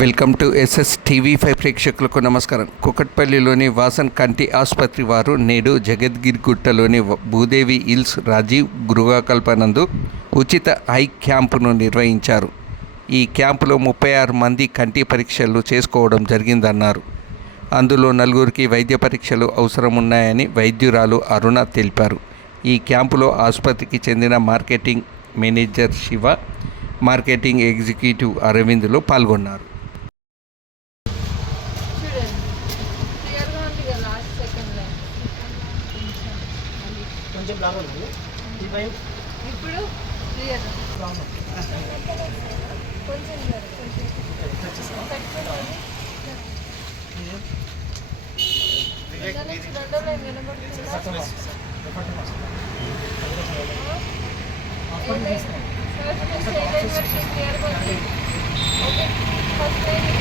Welcome to SS TV 5 ప్రేక్షకులకు నమస్కారం. కుకట్పల్లిలోని వాసన్ కంటి ఆసుపత్రి వారు నేడు జగద్గిరిగుట్టలోని భూదేవి హిల్స్ రాజీవ్ గృహకల్పనందు ఉచిత ఐ క్యాంపును నిర్వహించారు. ఈ క్యాంపులో 36 మంది కంటి పరీక్షలు చేసుకోవడం జరిగిందన్నారు. అందులో 4గురికి వైద్య పరీక్షలు అవసరమున్నాయని వైద్యురాలు అరుణ తెలిపారు. ఈ క్యాంపులో ఆసుపత్రికి చెందిన marketing manager Shiva, marketing executive అరవింద్లు పాల్గొన్నారు. కొంచెం లాగా ఉంది ఇప్పుడు క్లియర్ కొంచెం ఓకే ఫస్ట్